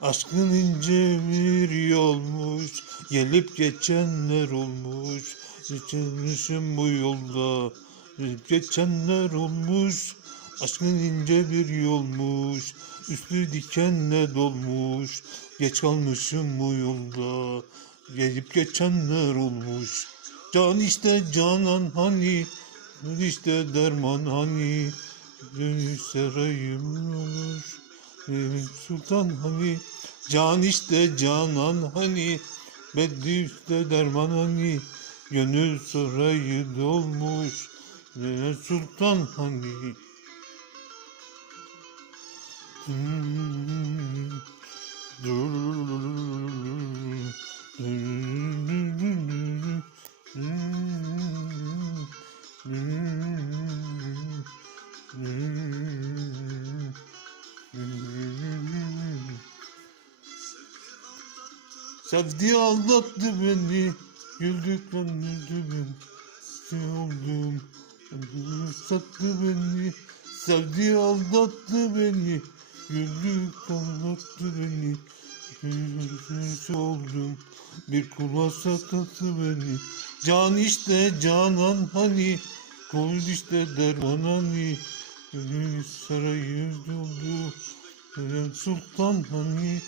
Aşkın ince bir yolmuş, gelip geçenler olmuş. Geçmişim bu yolda, gelip geçenler olmuş. Aşkın ince bir yolmuş, üstü dikenle dolmuş. Geç kalmışım bu yolda, gelip geçenler olmuş. Can işte canan hani, işte derman hani. Dönüş sarayım. Benim sultan hani can işte canan hani beddi üstte derman hani gönül sarayı dolmuş sultan hani Sevdi aldattı beni Güldük gönüldü ben Sen oldum. Sattı beni Sevdi aldattı beni Güldük aldattı beni Yüzsüz oldum Bir kula satattı beni Can işte canan hani Koy işte derman hani sarayı doldu sultan hani